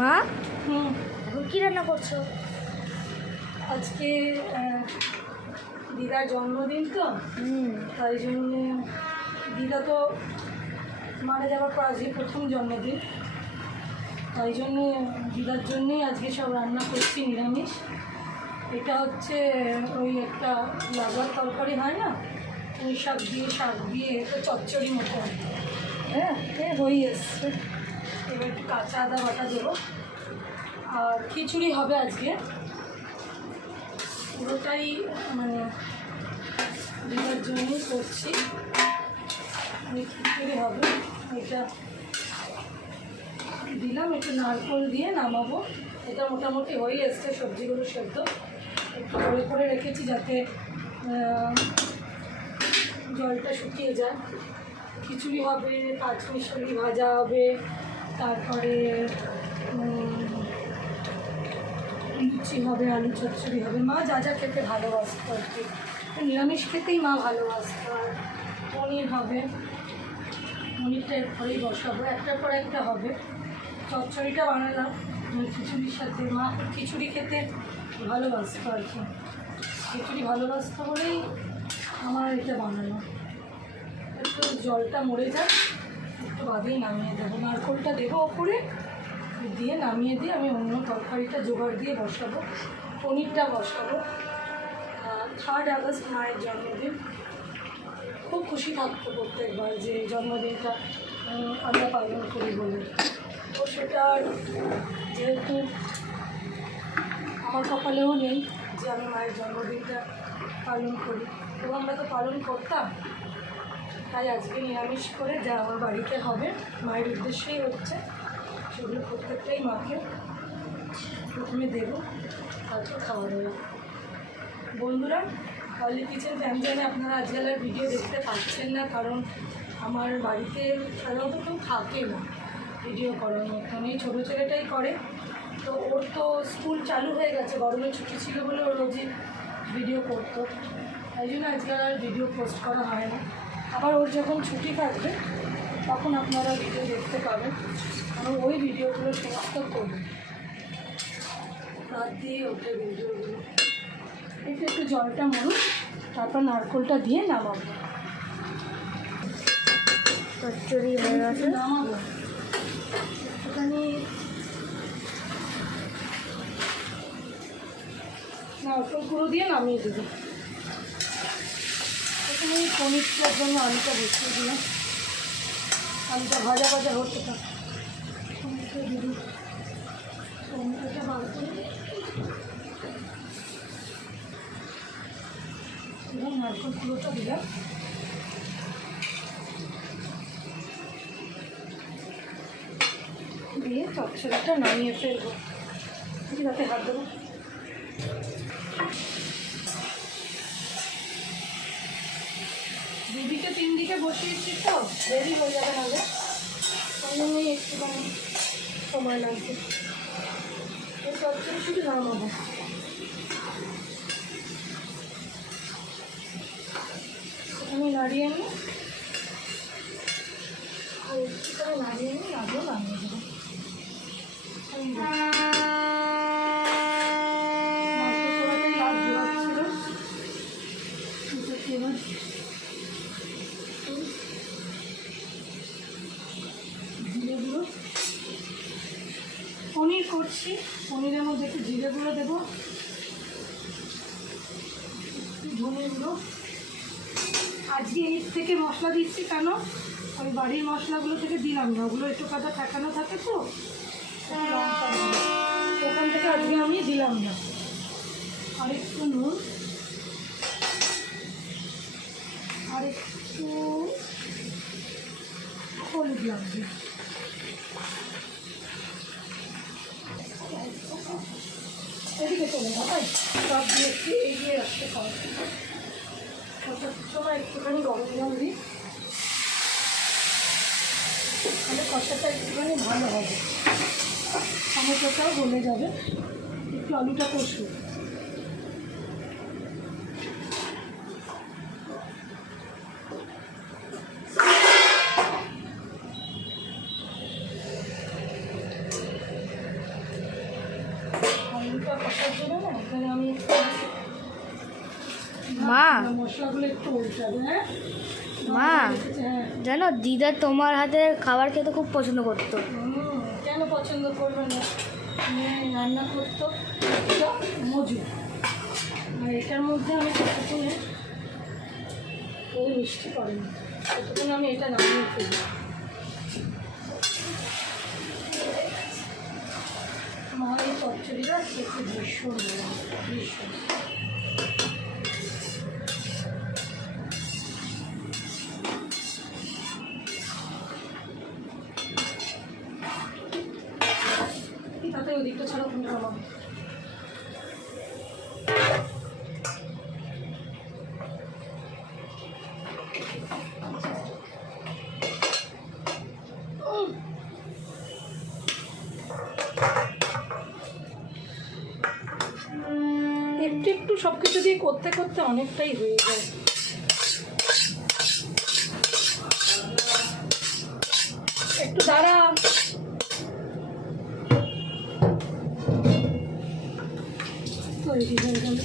মা এখন কি রান্না করছো? আজকে দিদার জন্মদিন তো তাই জন্যে দিদা তো মারা যাওয়ার পর আজকে প্রথম জন্মদিন, তাই জন্যে দিদার জন্যেই আজকে সব রান্না করছি নিরামিষ। এটা হচ্ছে ওই একটা লাগার তরকারি হয় না, ওই শাক দিয়ে একটা চচ্চড়ি মতো, হ্যাঁ হয়ে এসছে। এবার একটু কাঁচা আদা বাটা দেবো আর খিচুড়ি হবে আজকে, পুরোটাই মানে দিদার জন্যই করছি। খিচুড়ি হবে, এটা দিলাম, একটু নারকেল দিয়ে নামাবো। এটা মোটামুটি হয়ে এসছে, সবজিগুলো সেদ্ধ একটু করে রেখেছি যাতে জলটা শুকিয়ে যায়। খিচুড়ি হবে, পাঁচমিশালি ভাজা হবে, তারপরে লুচি হবে, আলু চচ্চড়ি হবে। মা যা যা খেতে ভালোবাসতো আর কি, নিরামিষ খেতেই মা ভালোবাসতো। আর পনির হবে, পনিরটা এরপরেই বসাবো, একটার পর একটা হবে। চচ্চড়িটা বানালাম খিচুড়ির সাথে, মা খিচুড়ি খেতে ভালোবাসতো আর কি, খিচুড়ি ভালোবাসতো বলেই আমার এটা বানানো। একটু জলটা মরে যায়, একটু বাদেই নামিয়ে দেবো, নারকেলটা দেবো ওপরে দিয়ে নামিয়ে দিয়ে আমি অন্য তরকারিটা জোগাড় দিয়ে বসাবো, পনিরটা বসাবো। 3 আগস্ট মায়ের জন্মদিন, খুব খুশি থাকতো প্রত্যেকবার যে জন্মদিনটা আমরা পালন করি বলে। তো সেটা যেহেতু আমার কপালেও নেই যে আমি মায়ের জন্মদিনটা পালন করি, তো আমরা তো পালন করতাম, তাই আজকে নিরামিষ করে যা আমার বাড়িতে হবে মায়ের উদ্দেশ্যেই হচ্ছে, সেগুলো প্রত্যেকটাই মাকে প্রথমে দেবো, তারপর খাওয়া দাওয়া। বন্ধুরা, পলি কিচেন ফ্যামিলি আপনারা আজকাল আর ভিডিও দেখতে পাচ্ছেন না, কারণ আমার বাড়িতে সাধারণত কেউ থাকে না ভিডিও করার মতন, এই ছোটো ছেলেটাই করে। তো ওর তো স্কুল চালু হয়ে গেছে, গরমের ছুটি ছিল বলে ওর রোজই ভিডিও করতো, তাই জন্য আজকাল আর ভিডিও পোস্ট করা হয় না। আবার ওর যখন ছুটি থাকবে তখন আপনারা ভিডিও দেখতে পাবেন, কারণ ওই ভিডিওগুলো সমস্ত করবে, রাত দিয়ে ওঠে ভিডিওগুলো। একটু জলটা মরুক, তারপর নারকেলটা দিয়ে নামাবো। চচ্চড়ি হয়ে গেছে, নামাবো একটুখানি নারকেল গুঁড়ো দিয়ে নামিয়ে দেবো। এখানে পনিরটার জন্য আলুটা বসিয়ে দিলাম, আলুটা ভাজা ভাজা হতে থাকে। টমেটো দিবি, টমেটোটা বার করে এবং নারকেল গুঁড়োটা দিলাম। দিয়ে চচ্চড়িটা নামিয়ে ফেলবো, যাতে হাত দেবো। দুদিকে 3 দিকে বসিয়েছি তো দেরি হয়ে যাবে, নাহলে ওই জন্যই একটুখানি সময় লাগবে। এই চচ্চড়ি শুধু নামাবো, আমি নাড়িয়ে নিই আর একটুখানি নাড়িয়ে নিই, আগে নামিয়ে দেবো। জিরে গুঁড়ো, পনির করছি, পনিরের মধ্যে একটু জিরে গুঁড়ো দেবো, একটু ধনে গুঁড়ো। আজকে এর থেকে মশলা দিচ্ছি কেন, ওই বাড়ির মশলাগুলো থেকে দিলাম না, ওগুলো একটু কাটা ঠেকানো থাকে তো, ওখান থেকে আজকে আমি দিলাম না। আর একটু নুন, আর একটু হলুদ লাগবে। এদিকে চলে যাবে, সব দিয়ে একটু এগিয়ে রাখতে পারবো। সময় একটুখানি গরম জল দিই, তাহলে কষাটা একটুখানি ভালো হবে, টমেটোটাও গলে যাবে। একটু আলুটা কষুক, মশলা কষার জন্য না এখানে আমি মা। মশলাগুলো একটু উল্টাবে। হ্যাঁ মা হ্যাঁ। জানো দিদা তোমার হাতের খাবার খেতে খুব পছন্দ করতো। কেন পছন্দ করবে না? রান্না করতো এটা মজু, আর এটার মধ্যে আমি ততক্ষণে ওই মিষ্টি করেনি, ততক্ষণে আমি এটা নামিয়ে ফেলি। মা এই চচ্চড়িটা খেতে ভীষণ ভীষণ। তাতে ওদিকটা ছাড়া কোনটা আমার একটু একটু সব কিছু দিয়ে করতে করতে অনেকটাই হয়ে যায়। একটু দাঁড়া। তৈরি হয়ে গেল।